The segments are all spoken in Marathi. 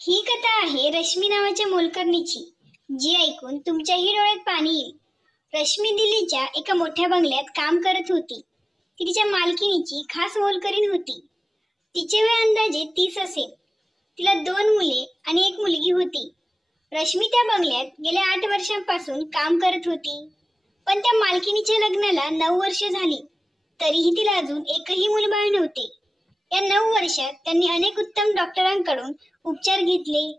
ही कथा आहे रश्मी नावाच्या मोलकरणीची, जी ऐकून तुमच्याही डोळ्यात पाणी येईल. रश्मी दिल्लीच्या एका मोठ्या बंगल्यात काम करत होती. ती तिच्या मालकिणीची खास मोलकरीण होती. तिचे वय अंदाजे 30 असेल. तिला 2 मुले आणि 1 मुलगी होती. रश्मी त्या बंगल्यात गेल्या 8 वर्षांपासून काम करत होती. पण त्या मालकिणीच्या लग्नाला 9 वर्ष झाली, तरीही तिला अजून एकही मुलबाळ नव्हते. या 9 वर्षात त्यांनी अनेक उत्तम डॉक्टरांकडून उपचार घेतले.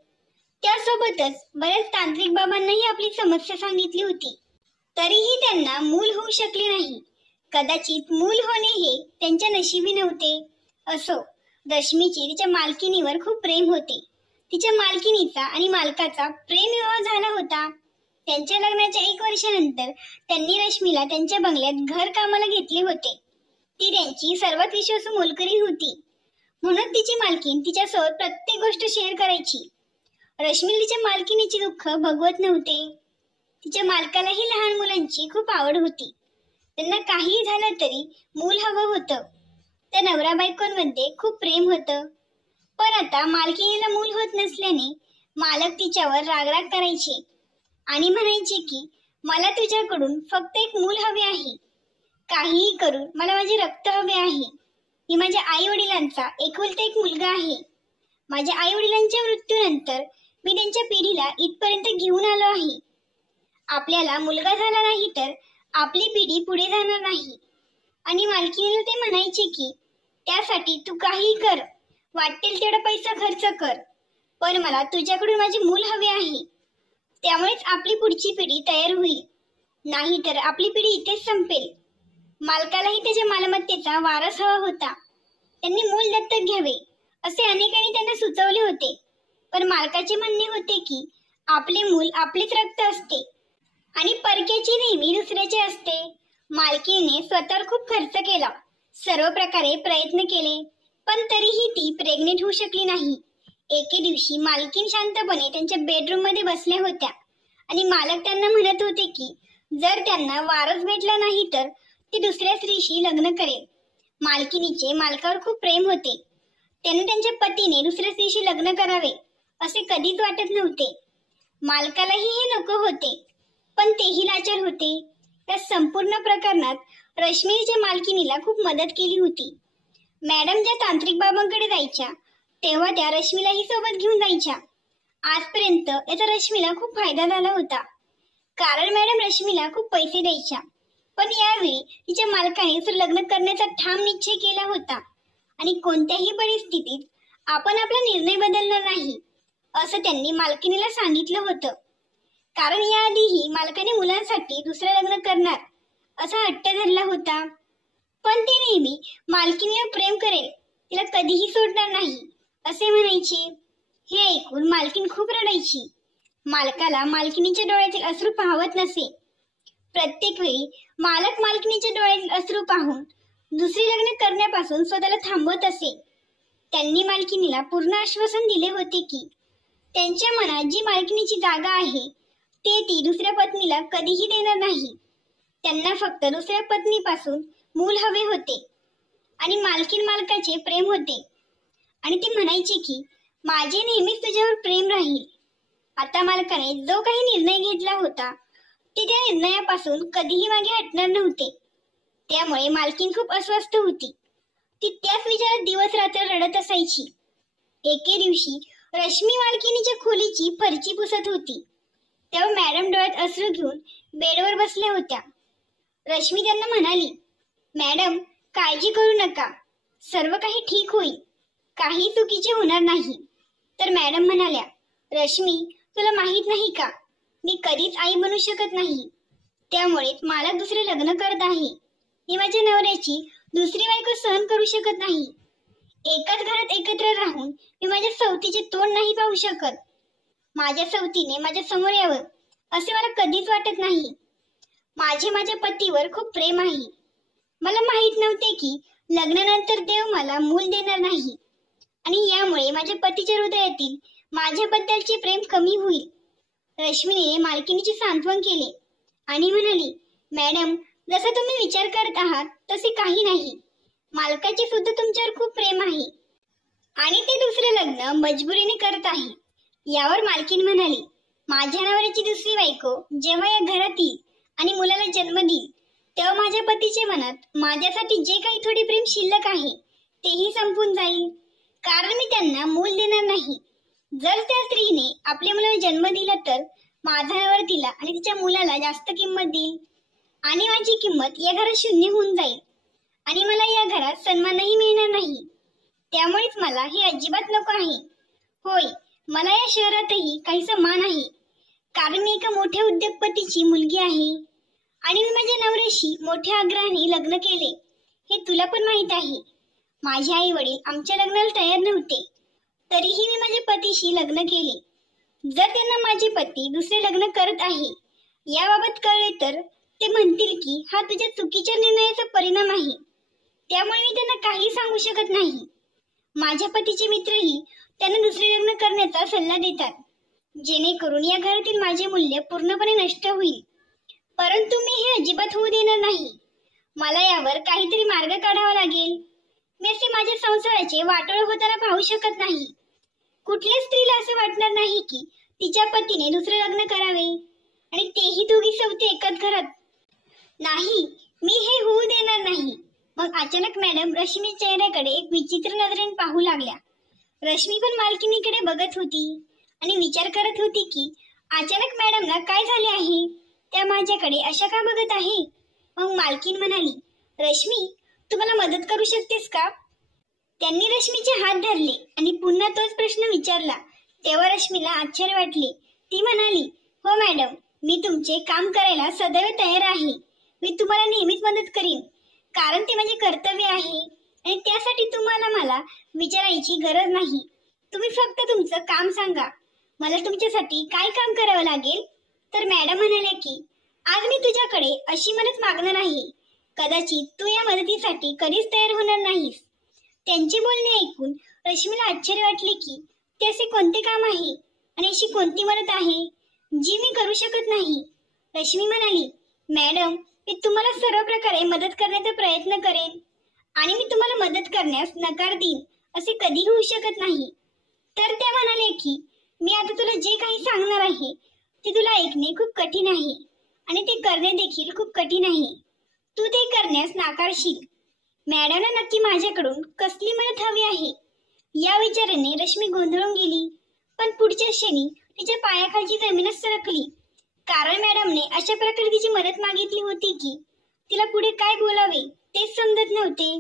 त्यासोबतच बऱ्याच तांत्रिक बाबांनाही आपली समस्या सांगितली होती, तरीही त्यांना मूल होऊ शकले नाही. कदाचित मूल होणे हे त्यांच्या नशिबी नव्हते. असो, रश्मीचे तिच्या मालकिणीवर खूप प्रेम होते. तिच्या मालकिणीचा आणि मालकाचा प्रेमविवाह झाला होता. त्यांच्या लग्नाच्या 1 वर्षानंतर त्यांनी रश्मीला त्यांच्या बंगल्यात घर कामाला घेतले होते. ती त्यांची सर्वात विश्वासू मोलकरीण होती, म्हणून तिची मालकीण तिच्यासोबत प्रत्येक गोष्ट शेअर करायची. रश्मी तिच्या मालकिणीचे दुःख भोगवत नव्हते. तिच्या मालकालाही लहान मुलांची खूप आवड होती. त्यांना काही झालं तरी मूल हवं होतं. त्या नवरा बायकोंमध्ये खूप प्रेम होतं. पण आता मालकिणीला मूल होत नसल्याने मालक तिच्यावर रागराग करायचे आणि म्हणायचे की मला तुझ्याकडून फक्त एक मूल हवे आहे. काहीही करून मला माझे रक्त हवे आहे. मी माझ्या आई वडिलांचा एकुलता एक मुलगा आहे. माझ्या आई वडिलांच्या मृत्यूनंतर मी त्यांच्या पिढीला इथपर्यंत घेऊन आलो आहे. आपल्याला मुलगा झाला नाही तर आपली पिढी पुढे जाणार नाही. आणि मालकिणीला ते म्हणायचे की त्यासाठी तू काही कर, वाटेल तेवढा पैसा खर्च कर, पण मला तुझ्याकडून माझे मूल हवे आहे. त्यामुळेच आपली पुढची पिढी तयार होईल, नाहीतर आपली पिढी इथेच संपेल. मालकालाही त्याच्या मालमत्तेचा वारस हवा होता. त्यांनी मूल दत्तक घ्यावे असे अनेकांनी त्यांना सुचवले होते, पण मालकाचे म्हणणे होते की आपले मूल आपलेच रक्त असते आणि परक्याची नेहमी दुसऱ्याचे असते. मालकीने स्वतःवर खूप खर्च केला, सर्व प्रकारे प्रयत्न केले, पण तरीही ती प्रेग्नेंट होऊ शकली नाही. एके दिवशी मालकीन शांतपणे त्यांच्या बेडरूम मध्ये बसल्या होत्या आणि मालक त्यांना म्हणत होते की जर त्यांना वारस भेटला नाही तर ती दुसऱ्या स्त्रीशी लग्न करेल. मालकिनीचे मालकावर खूप प्रेम होते. त्यांना त्यांच्या पतीने दुसऱ्या स्त्रीशी लग्न करावे असे कधीच वाटत नव्हते. मालकालाही हे नको होते, पण तेही लाचार होते. या संपूर्ण प्रकरणात रश्मीच्या मालकिनीला खूप मदत केली होती. मॅडम ज्या तांत्रिक बाबांकडे जायच्या तेव्हा त्या रश्मीलाही सोबत घेऊन जायच्या. आजपर्यंत याचा रश्मीला खूप फायदा झाला होता, कारण मॅडम रश्मीला खूप पैसे द्यायच्या. पण यावेळी तिच्या मालकाने तर लग्न करण्याचा ठाम निश्चय केला होता आणि कोणत्याही परिस्थितीत आपण आपला निर्णय बदलणार नाही असं त्यांनी मालकिनीला सांगितलं होतं. कारण याआधीही मालकाने मुलांसाठी दुसरं लग्न करणार असा हट्ट धरला होता. पण ते नेहमी मालकिनीवर प्रेम करेल, तिला कधीही सोडणार नाही असे म्हणायचे. हे ऐकून मालकीन खूप रडायची. मालकाला मालकिनीच्या डोळ्यातील अश्रू पाहवत नसे. प्रत्येक वेळी मालक मालकिनीच्या डोळ्यातील अश्रू पाहून दुसरी लग्न करण्यापासून स्वतःला थांबवत असे. त्यांनी मालकिनीला पूर्ण आश्वासन दिले होते की त्यांच्या मनात जी मालकिनीची जागा आहे ते ती दुसऱ्या पत्नीला कधीही देणार नाही. त्यांना फक्त दुसऱ्या पत्नीपासून मूल हवे होते आणि मालकीन मालकाचे प्रेम होते आणि ती म्हणायची की माझे नेहमीच तुझ्यावर प्रेम राहील. आता मालकाने जो काही निर्णय घेतला होता ते त्या निर्णयापासून कधीही मागे हटणार नव्हते. त्यामुळे मालकीन खूप अस्वस्थ होती. ती त्याच विचारात दिवस रात्र रडत असायची. एके दिवशी रश्मी मालकिनीच्या खोलीची फरची पुसत होती, तेव्हा मॅडम डोळ्यात अश्रू घेऊन बेडवर बसल्या होत्या. रश्मी त्यांना म्हणाली, मॅडम काळजी करू नका, सर्व काही ठीक होईल, काही चुकीचे होणार नाही. तर मॅडम म्हणाल्या, रश्मी तुला माहित नाही का, मी कधीच आई बनू शकत नाही. त्यामुळेच मालक दुसरे लग्न करत आहे. मी माझ्या नवऱ्याची दुसरी बायको सहन करू शकत नाही. एकाच घरात एकत्र राहून मी माझ्या सवतीचे तोंड नाही पाहू शकत. माझ्या सवतीने माझ्या समोर यावं असे मला कधीच वाटत नाही. माझ्या पतीवर खूप प्रेम आहे. मला माहित नव्हते की लग्नानंतर देव मला मूल देणार नाही आणि यामुळे माझ्या पतीच्या हृदयातील माझ्याबद्दलचे प्रेम कमी होईल. रश्मीने मालकिनीचे सांत्वन केले आणि म्हणाली, मॅडम जसं तुम्ही विचार करत आहात तसे काही नाही. मालकाचे सुद्धा तुमच्यावर खूप प्रेम आहे आणि ते दुसरे लग्न मजबुरीने करत आहे. यावर मालकीन म्हणाली, माझ्या नवऱ्याची दुसरी बायको जेव्हा या घरात येईल आणि मुलाला जन्म देईल तेव्हा माझ्या पतीच्या मनात माझ्यासाठी जे काही थोडे प्रेम शिल्लक आहे तेही संपून जाईल, कारण मी त्यांना मूल देणार नाही. जर त्या स्त्रीने आपल्या मुलाला जन्म दिला तर माझा नवरा तिला आणि तिच्या मुलाला जास्त किंमत देईल आणि माझी किंमत या घरात शून्य होऊन जाईल आणि मला या घरात सन्मानही मिळणार नाही. त्यामुळेच मला हे अजिबात नको आहे. होय, मला या शहरातही काहीसा मान आहे, कारण मी एका मोठ्या उद्योगपतीची मुलगी आहे आणि मी माझ्या नवऱ्याशी मोठ्या आग्रहाने लग्न केले. हे तुला पण माहित आहे. माझे आई वडील आमच्या लग्नाला तयार नव्हते, तरीही मी माझ्या पतीशी लग्न केले. जर त्यांना माझे पती दुसरे लग्न करत आहे याबाबत कळले तर ते म्हणतील की हा तुझ्या चुकीच्या निर्णयाचा परिणाम आहे. त्यामुळे मी त्यांना काही सांगू शकत नाही. माझ्या पतीचे मित्रही त्यांना दुसरे लग्न करण्याचा सल्ला देतात, जेणेकरून या घरातील माझे मूल्य पूर्णपणे नष्ट होईल. परंतु मी हे अजिबात होऊ देणार नाही. मला यावर काहीतरी मार्ग काढावा लागेल. मी असे माझ्या संसाराचे वाटोळ होताना पाहू शकत नाही. कुठल्याच स्त्रीला असं वाटणार नाही की तिच्या पतीने दुसरे लग्न करावे आणि तेही दोघी सवती एकाच घरात. नाही, मी हे होऊ देणार नाही. मग अचानक मॅडम रश्मीच्या चेहऱ्याकडे एक विचित्र नजरेने पाहू लागल्या. रश्मी पण मालकिनीकडे बघत होती आणि विचार करत होती की अचानक मॅडमला काय झाले आहे, त्या माझ्याकडे अशा का बघत आहे. मग मालकीन म्हणाली, रश्मी, तू मला मदत करू शकतेस का? त्यांनी रश्मीचे हात धरले आणि पुन्हा तोच प्रश्न विचारला. तेव्हा रश्मीला आश्चर्य वाटले. ती म्हणाली, हो मॅडम, मी तुमचे काम करायला सदैव तयार आहे. मी तुम्हाला नेहमीच मदत करीन, कारण ते माझे कर्तव्य आहे आणि त्यासाठी तुम्हाला मला विचारायची गरज नाही. तुम्ही फक्त तुमचं काम सांगा. मला तुमच्यासाठी काय काम करावं लागेल? तर मॅडम म्हणाल्या की आज मी तुझ्याकडे अशी मदत मागणार आहे. कदाचित तू या मदतीसाठी कधीच तयार होणार नाहीस. त्यांचे बोलणे ऐकून रश्मीला आश्चर्य वाटले की ते असे कोणते काम आहे आणि अशी कोणती मदत आहे जी मी करू शकत नाही. रश्मी म्हणाली, मॅडम, मी तुम्हाला सर्व प्रकारे मदत करण्याचा प्रयत्न करेन आणि मी तुम्हाला मदत करण्यास नकार देईन असे कधी होऊ शकत नाही. तर त्या म्हणाले की मी आता तुला जे काही सांगणार आहे ते तुला ऐकणे खूप कठीण आहे आणि ते करणे देखील खूप कठीण आहे. तू ते करण्यास नाकारशील. मॅडमला नक्की माझ्याकडून कसली मदत हवी आहे या विचाराने रश्मी गोंधळून गेली. पण पुढच्या क्षणी तिच्या पायाखालची जमीनच सरकली, कारण मॅडमने अशा प्रकारे तिची मदत मागितली होती की तिला पुढे काय बोलावे तेच समजत नव्हते.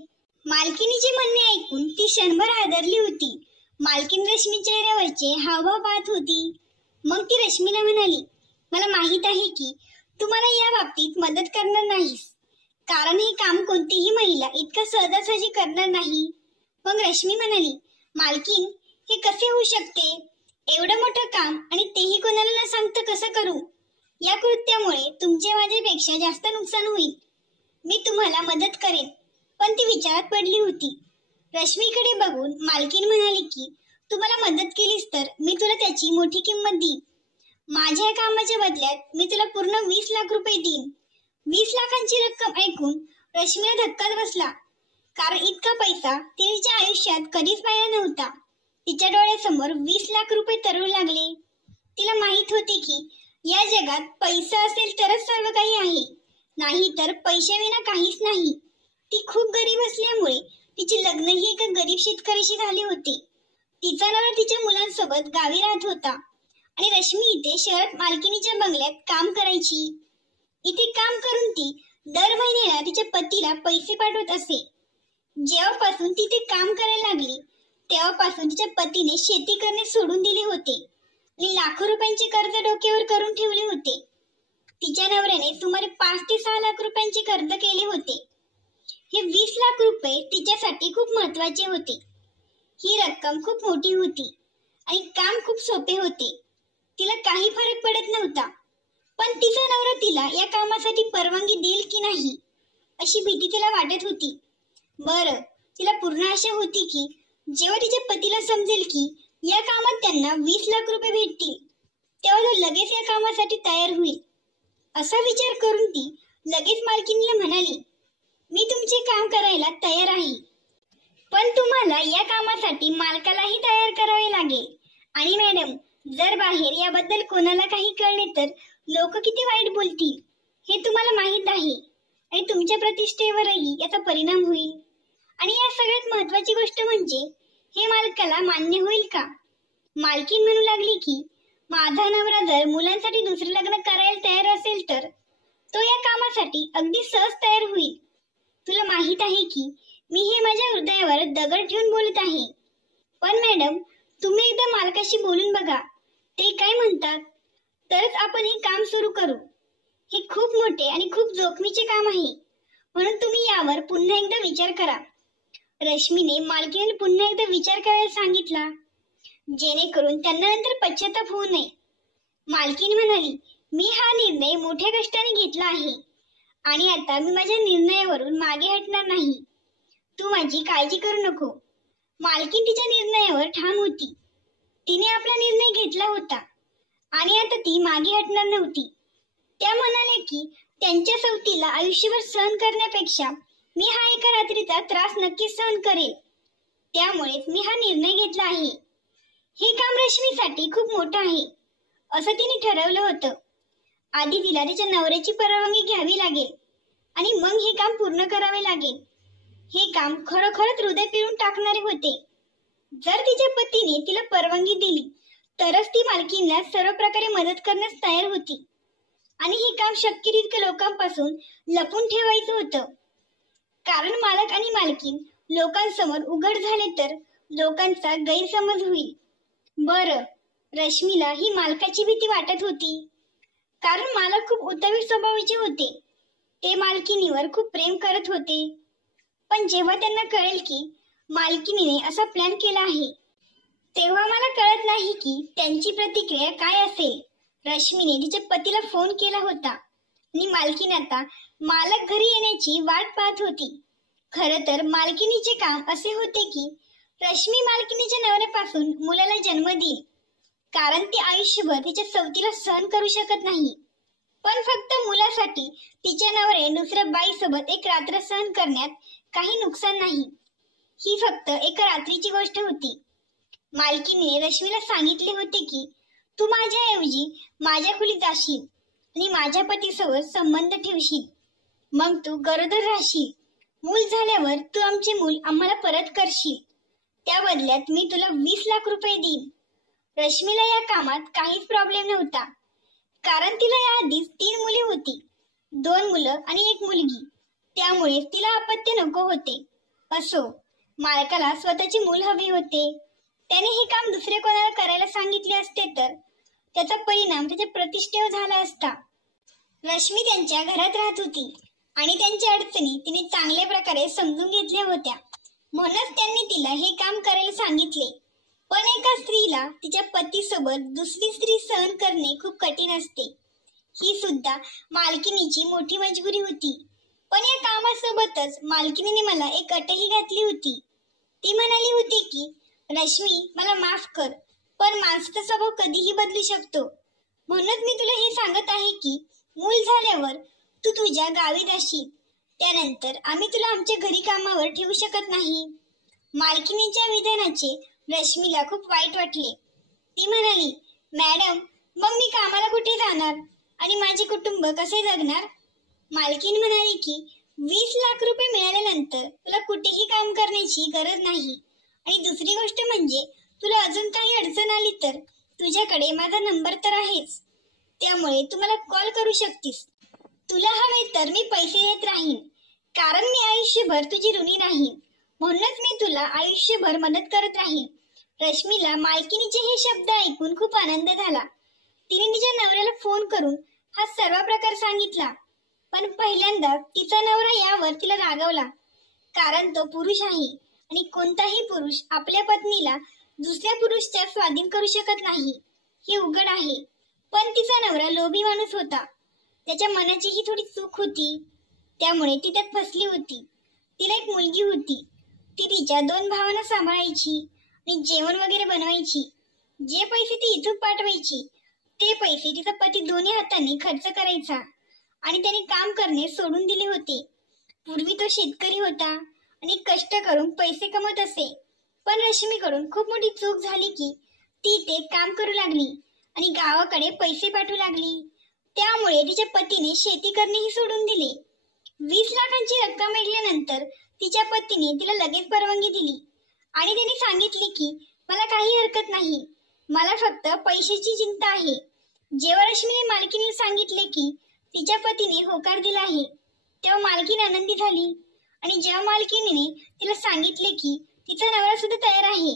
मालकिनीचे म्हणणे ऐकून ती क्षणभर हादरली होती. मालकीन रश्मी चेहऱ्यावरचे हावभाव पाहत होती. मग ती रश्मीला म्हणाली, मला माहित आहे की तू मला या बाबतीत मदत करणार नाहीस, कारण हे काम कोणतीही महिला इतकं सहजासहजी करणार नाही. मग रश्मी म्हणाली, मालकीन, हे कसे होऊ शकते? एवढं मोठं काम आणि तेही कोणाला न सांगता कसं करू? या कृत्यामुळे तुमचे माझ्यापेक्षा जास्त नुकसान होईल. मी तुम्हाला मदत करेन. पण ती विचारात पडली होती. रश्मीकडे बघून मालकीन म्हणाली की तू मला मदत केलीस तर मी तुला त्याची मोठी किंमत देईन. माझ्या कामाच्या बदल्यात मी तुला पूर्ण 20 लाख रुपये देईन. 20 लाखांची रक्कम ऐकून रश्मीला धक्काच बसला, कारण इतका पैसा तिने तिच्या आयुष्यात कधीच पाहिला नव्हता. तिच्या डोळ्यासमोर 20 लाख रुपये तरळू लागले. तिला माहित होते की या जगात पैसा असेल तरच सर्व काही आहे, नाही तर पैशाविना काहीच नाही. ती खूप गरीब असल्यामुळे तिचे लग्नही एका गरीब शेतकऱ्याशी झाले होते. तिचा नवरा तिच्या मुलांसोबत गावी राहत होता आणि रश्मी इथे शहरात मालकिनीच्या बंगल्यात काम करायची. इथे काम करून ती दर महिन्याला तिच्या पतीला पैसे पाठवत असे. जेव्हापासून ती ते काम करायला लागली तेव्हापासून तिच्या पतीने शेती करणे सोडून दिले होते आणि लाखो रुपयांचे कर्ज डोक्यावर करून ठेवले होते. तिच्या नवऱ्याने सुमारे 5 ते 6 लाख रुपयांचे कर्ज केले होते. हे 20 लाख रुपये तिच्यासाठी खूप महत्वाचे होते. ही रक्कम खूप मोठी होती आणि काम खूप सोपे होते. तिला काही फरक पडत नव्हता, पण तिचा नवरा तिला या कामासाठी परवानगी देईल की नाही अशी भीती तिला वाटत होती. बरं, तिला पूर्ण आशा होती की जेव्हा तिच्या पतीला समजेल की या कामात त्यांना 20 लाख रुपये भेटतील तेव्हा तो लगेच या कामासाठी तयार होईल. असा विचार करून ती लगेच मालकिनीला म्हणाली, मी तुमचे काम करायला तयार आहे, पण तुम्हाला या कामासाठी मालकालाही तयार करावे लागेल. आणि मॅडम, जर बाहेर याबद्दल कोणाला काही कळले तर लोक किती वाईट बोलतील हे तुम्हाला माहीत आहे आणि तुमच्या प्रतिष्ठेवरही याचा परिणाम होईल. आणि या सगळ्यात महत्वाची गोष्ट म्हणजे हे मालकाला मान्य होईल का? मालकीण म्हणू लागली की माझा नवरा जर मुलांसाठी दुसरे लग्न करायला तयार असेल तर तो या कामासाठी अगदी सहज तयार होईल. तुला माहित आहे की मी हे माझ्या हृदयावर दगड ठेवून बोलत आहे. पण मॅडम, तुम्ही एकदा मालकाशी बोलून बघा, ते काय म्हणतात, तरच आपण हे काम सुरू करू. हे खूप मोठे आणि खूप जोखमीचे काम आहे, म्हणून तुम्ही यावर पुन्हा एकदा विचार करा. रश्मीने मालकीने पुन्हा एकदा विचार करायला सांगितला, जेणेकरून त्यांना नंतर पश्चाताप होऊ नये. मालकीन म्हणाली, मी हा निर्णय मोठ्या कष्टाने घेतला आहे आणि आता मी माझ्या निर्णयावरून मागे हटणार नाही. तू माझी काळजी करू नको. मालकीन तिच्या निर्णयावर ठाम होती. तिने आपला निर्णय घेतला होता आणि आता ती मागे हटणार नव्हती. त्या म्हणाले की त्यांच्या सवतीला आयुष्यभर सहन करण्यापेक्षा मी हा एका रात्रीचा त्रास नक्कीच सहन करेल. त्यामुळेच मी हा निर्णय घेतला आहे. हे काम रश्मीसाठी खूप मोठं आहे असं तिने ठरवलं होतं. आधी तिला तिच्या नवऱ्याची परवानगी घ्यावी लागेल आणि मग हे काम पूर्ण करावे लागेल. हे काम खरोखरच हृदय पिळून टाकणारे होते. जर तिच्या पतीने तिला परवानगी दिली तरच ती मालकीणला सर्व प्रकारे मदत करण्यास तयार होती आणि हे काम शक्य तितक्या लोकांपासून लपून ठेवायचं होतं. कारण मालक आणि मालकीण लोकांसमोर उघड झाले तर लोकांचा गैरसमज होईल. बरं, रश्मीला ही मालकाची भीती वाटत होती, कारण मालक खूप उतावीळ स्वभावाचे होते. ते मालकिनीवर खूप प्रेम करत होते. पण जेव्हा त्यांना कळेल की मालकिनीने असा प्लॅन केला आहे तेव्हा मला कळत नाही की त्यांची प्रतिक्रिया काय असेल. रश्मीने तिच्या पतीला फोन केला होता आणि मालकीण आता मालक घरी येण्याची वाट पाहत होती. खरं तर मालकिनीचे काम असे होते की रश्मी मालकिनीच्या नवऱ्यापासून मुलाला जन्म देईल, कारण ती आयुष्यभर तिच्या सवतीला सहन करू शकत नाही. पण फक्त मुलासाठी तिच्या नवरे दुसऱ्या बाईसोबत एक रात्र सहन करण्यात काही नुकसान नाही. ही फक्त एका रात्रीची गोष्ट होती. मालकीने रश्मीला सांगितले होते की तू माझ्याऐवजी माझ्या खोलीत जाशील आणि माझ्या पतीसोबत संबंध ठेवशील. मग तू गरोदर राहशील. मूल झाल्यावर तू आमचे मूल आम्हाला परत करशील. त्या बदल्यात मी तुला 20 लाख रुपये देईन. रश्मीला या कामात काहीच प्रॉब्लेम नव्हता, कारण तिला याआधीच 3 मुले होती, 2 मुलं आणि 1 मुलगी. त्यामुळे तिला अपत्य नको होते. असो, मालकाला स्वतःचे मूल हवे होते. त्याने हे काम दुसऱ्या कोणाला करायला सांगितले असते तर त्याचा परिणाम त्याच्या प्रतिष्ठेवर झाला असता. रश्मी त्यांच्या घरात राहत होती आणि त्यांच्या अडचणी तिने चांगल्या प्रकारे समजून घेतल्या होत्या. म्हणूनच त्यांनी तिला हे काम करायला सांगितले. पण एका स्त्रीला तिच्या पतीसोबत दुसरी स्त्री सहन करणे खूप कठीण असते. ही सुद्धा मालकिनीची मोठी मजबुरी होती. पण या कामासोबतच मालकिनीने मला एक अटही घातली होती. ती म्हणाली होती की रश्मी, मला माफ कर, पण माणसाचा स्वभाव कधीही बदलू शकतो. म्हणूनच मी तुला हे सांगत आहे की मूल झाल्यावर तू तुझ्या गावी जाशील. त्यानंतर आम्ही तुला आमच्या घरी कामावर ठेवू शकत नाही. मालकिनीच्या विधानाचे रश्मीला खूप वाईट वाटले. ती म्हणाली, मॅडम, मग मी कामाला कुठे जाणार आणि माझे कुटुंब कसे जगणार? मालकीन म्हणाली की 20 लाख रुपये मिळाल्यानंतर तुला कुठेही काम करण्याची गरज नाही. आणि दुसरी गोष्ट म्हणजे तुला अजून काही अडचण आली तर तुझ्याकडे माझा नंबर तर आहेच. त्यामुळे तू मला कॉल करू शकतीस. तुला हवे तर मी पैसे देत राहीन, कारण मी आयुष्यभर तुझी ऋणी राहीन. म्हणूनच मी तुला आयुष्यभर मदत करत राहीन. रश्मीला मालकिनीचे हे शब्द ऐकून खूप आनंद झाला. तिने तिच्या नवऱ्याला फोन करून हा सर्व प्रकार सांगितला. पण पहिल्यांदा तिचा नवरा यावर तिला रागवला, कारण तो पुरुष आहे आणि कोणताही पुरुष आपल्या पत्नीला दुसऱ्या पुरुषाच्या स्वाधीन करू शकत नाही, हे उघड आहे. पण तिचा नवरा लोभी माणूस होता. त्याच्या मनाचीही थोडी चूक होती, त्यामुळे ती त्यात फसली होती. तिला एक मुलगी होती. ती तिच्या 2 भावांना सांभाळायची आणि जेवण वगैरे बनवायची. जे पैसे ती इथून पाठवायची ते पैसे तिचा पती दोन्ही हातांनी खर्च करायचा आणि त्याने काम करणे सोडून दिले होते. पूर्वी तो शेतकरी होता आणि कष्ट करून पैसे कमवत असे. पण रश्मीकडून खूप मोठी चूक झाली की ती ते काम करू लागली आणि गावाकडे पैसे पाठवू लागली. त्यामुळे तिच्या पतीने शेती करणेही सोडून दिले. 20 लाखांची रक्कम मिळाल्यानंतर तिच्या पतीने तिला लगेच परवानगी दिली आणि त्यांनी सांगितले की मला काही हरकत नाही, मला फक्त पैशाची चिंता आहे. जेव्हा रश्मीने मालकीने सांगितले की तिच्या पतीने होकार दिला आहे, तेव्हा मालकीन आनंदी झाली. आणि जेव्हा मालकीने तिला सांगितले की तिचा नवरा सुद्धा तयार आहे,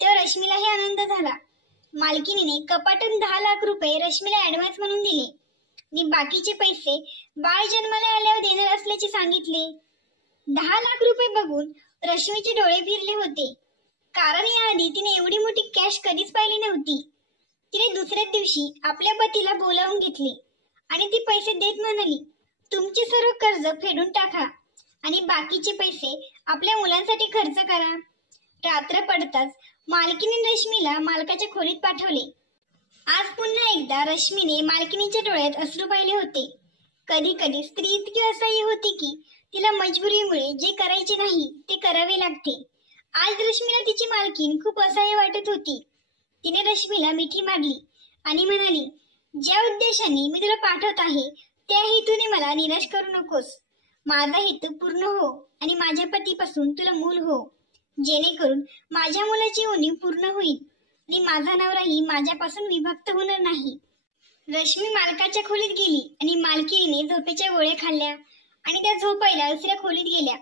तेव्हा रश्मीलाही आनंद झाला. मालकीने कपाटून 10 लाख रुपये रश्मीला ऍडव्हान्स म्हणून दिले आणि बाकीचे पैसे बाळ जन्माला आल्यावर देणार असल्याचे सांगितले. 10 लाख रुपये बघून रश्मीचे डोळे फिरले होते, कारण याआधी तिने एवढी मोठी कॅश कधीच पाहिली नव्हती. तिने दुसऱ्याच दिवशी आपल्या पतीला बोलावून घेतले आणि ती पैसे देत म्हणाली, तुमचे सर्व कर्ज फेडून टाका आणि बाकीचे पैसे आपल्या मुलांसाठी खर्च करा. रात्र पडताच मालकीने रश्मीला मालकाच्या खोलीत पाठवले. आज पुन्हा एकदा रश्मीने मालकिनीच्या डोळ्यात अश्रू पाहिले होते. कधी कधी स्त्री इतकी असहाय्य होती की तिला मजबुरीमुळे जे करायचे नाही ते करावे लागते. आज रश्मीला तिची मालकीन खूप असहाय्य वाटत होती. तिने रश्मीला मिठी मारली आणि म्हणाली, ज्या उद्देशाने मी तुला पाठवत आहे त्या हेतूने मला निराश करू नकोस. माझा हेतू पूर्ण हो आणि माझ्या पतीपासून तुला मूल हो, जेणेकरून माझ्या मुलाची उणीव पूर्ण होईल आणि माझा नवराही माझ्यापासून विभक्त होणार नाही. रश्मी मालकाच्या खोलीत गेली आणि मालकीने झोपेच्या गोळ्या खाल्ल्या आणि त्या झोपायला दुसऱ्या खोलीत गेल्या.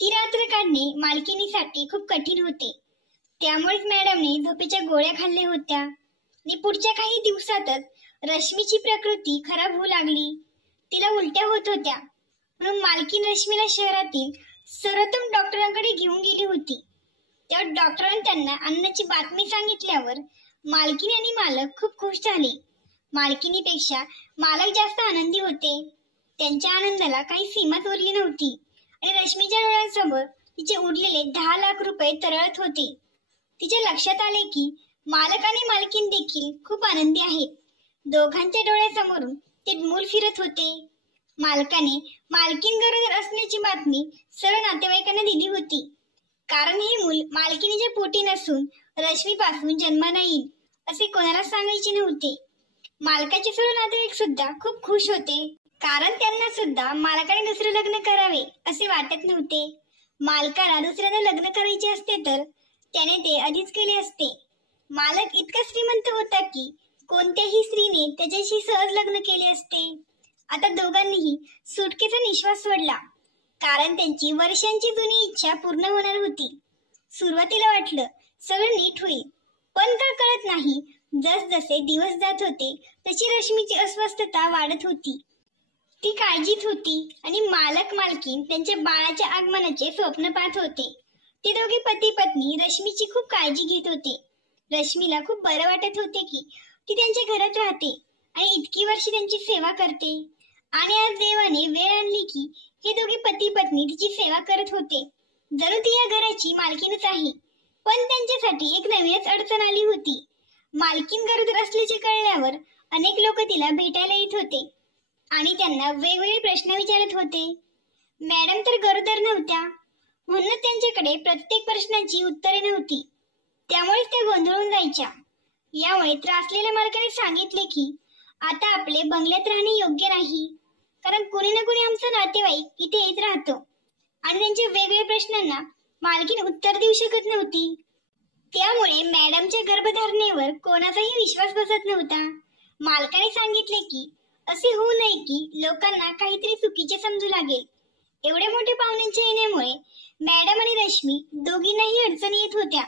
ती रात्र काढणे मालकिनीसाठी खूप कठीण होते. त्यामुळेच मॅडमने झोपेच्या गोळ्या खाल्ल्या होत्या आणि पुढच्या काही दिवसातच रश्मीची प्रकृती खराब होऊ लागली. तिला उलट्या होत होत्या, म्हणून मालकीन रश्मीला शहरातील सर्वोत्तम डॉक्टरांकडे घेऊन गेली होती. तेव्हा डॉक्टरांनी त्यांना अन्नाची बातमी सांगितल्यावर मालकीन आणि मालक खूप खुश झाले. मालकिनीपेक्षा मालक जास्त आनंदी होते. त्यांच्या आनंदाला काही सीमाच उरली नव्हती आणि रश्मीच्या डोळ्यांसमोर तिचे उरलेले 10 लाख रुपये तरळत होते. तिच्या लक्षात आले की मालक आणि मालकीन देखील खूप आनंदी आहेत. दोघांच्या डोळ्यासमोरून ते मूल फिरत होते. मालकाने मालकीन गरोदर असण्याची बातमी सर्व नातेवाईकांना दिली होती, कारण हे मूल मालकिनीच्या पोटी नसून रश्मीपासून जन्माला येईल असे कोणाला सांगायचे नव्हते. मालकाचे सर्व नातेवाईक सुद्धा खूप खुश होते, कारण त्यांना सुद्धा मालकाने दुसरे लग्न करावे असे वाटत नव्हते. मालकाला दुसऱ्याला लग्न करायचे असते तर त्याने ते आधीच केले असते. मालक इतका श्रीमंत होता की कोणत्याही स्त्रीने त्याच्याशी सहज लग्न केले असते. आता दोघांनीही सुटकेचा निश्वास सोडला, कारण त्यांची वर्षांची जुनी इच्छा पूर्ण होणार होती. सुरुवातीला वाटलं सगळं नीट होईल, पण का कळत नाही, जसजसे दिवस जात होते तशी रश्मीची अस्वस्थता वाढत होती. ती काळजीत होती आणि मालक मालकीन त्यांच्या बाळाच्या आगमनाचे स्वप्न पाहत होते. ते दोघे पती पत्नी रश्मीची खूप काळजी घेत होते. रश्मीला खूप बरं वाटत होते की ती त्यांच्या घरात राहते आणि इतकी वर्षे त्यांची सेवा करते. आणि आज देवाने वेळ आणली की हे दोघे पती पत्नी तिची सेवा करत होते, जणू ती या घराची मालकीनच आहे. पण त्यांच्यासाठी एक नवीनच अडचण आली होती. मालकीन गरोदर असल्याचे कळल्यावर अनेक लोक तिला भेटायला येत होते आणि त्यांना वेगवेगळे प्रश्न विचारत होते. मॅडम तर गरोदर नव्हत्या, म्हणून त्यांच्याकडे प्रत्येक प्रश्नाची उत्तरे नव्हती. त्यामुळेच त्या गोंधळून जायच्या. यामुळे त्रासलेल्या मालकाने सांगितले की आता आपले बंगल्यात राहणे योग्य नाही, कारण कुणी ना कुणी आमचा नातेवाईक इथे येत राहतो आणि त्यांच्या वेगवेगळ्या प्रश्नांना मालकीन उत्तर देऊ शकत नव्हती. त्यामुळे मॅडमच्या गर्भधारणेवर कोणाचाही विश्वास बसत नव्हता. मालकाने सांगितले की असे होऊ नये की लोकांना काहीतरी चुकीचे समजू लागेल. एवढ्या मोठ्या पाहुण्यांच्या येण्यामुळे मॅडम आणि रश्मी दोघींनाही अडचणी येत होत्या,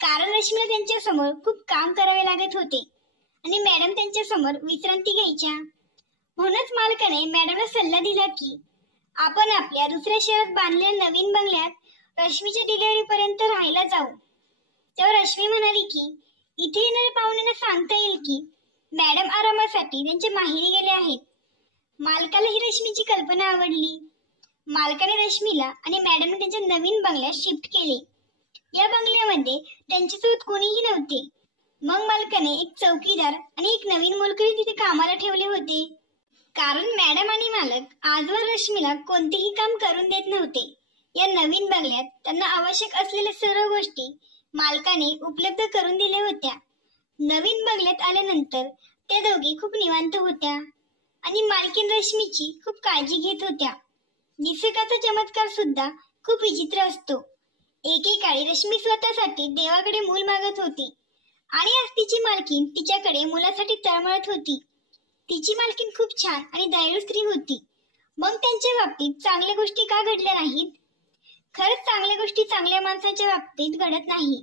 कारण रश्मीला त्यांच्या समोर खूप काम करावे लागत होते आणि मॅडम त्यांच्या समोर विश्रांती घ्यायच्या. म्हणूनच मालकाने मॅडमला सल्ला दिला की आपण आपल्या दुसऱ्या शहरात बांधलेल्या नवीन बंगल्यात रश्मीच्या डिलिव्हरी पर्यंत राहायला जाऊ. तेव्हा रश्मी म्हणाली की इथे येणाऱ्या पाहुण्यांना सांगता येईल की मॅडम आरामासाठी त्यांच्या माहेरी गेले आहेत. मालकाला ही रश्मीची कल्पना आवडली. मालकाने रश्मीला आणि मॅडमने त्यांच्या नवीन बंगल्यात शिफ्ट केले. या बंगल्यामध्ये त्यांच्यासोबत कोणीही नव्हते. मग मालकाने एक चौकीदार आणि एक नवीन मोलकरी तिथे कामाला ठेवले होते, कारण मॅडम आणि मालक आजवर रश्मीला कोणतेही काम करून देत नव्हते. या नवीन बंगल्यात त्यांना आवश्यक असलेल्या सर्व गोष्टी मालकाने उपलब्ध करून दिल्या होत्या नवीन बंगल्यात आल्यानंतर त्या दोघी खूप निवांत होत्या आणि मालकीन रश्मीची खूप काळजी घेत होत्या. निसर्गाचा चमत्कार सुद्धा खूप विचित्र असतो. एकेकाळी रश्मी स्वतःसाठी देवाकडे मूल मागत होती आणि आज तिची मालकीन तिच्याकडे मुलासाठी तळमळत होती. तिची मालकीन खूप छान आणि दयाळू स्त्री होती. मग त्यांच्या बाबतीत चांगल्या गोष्टी का घडल्या नाहीत? खरंच चांगल्या गोष्टी चांगल्या माणसाच्या बाबतीत घडत नाही.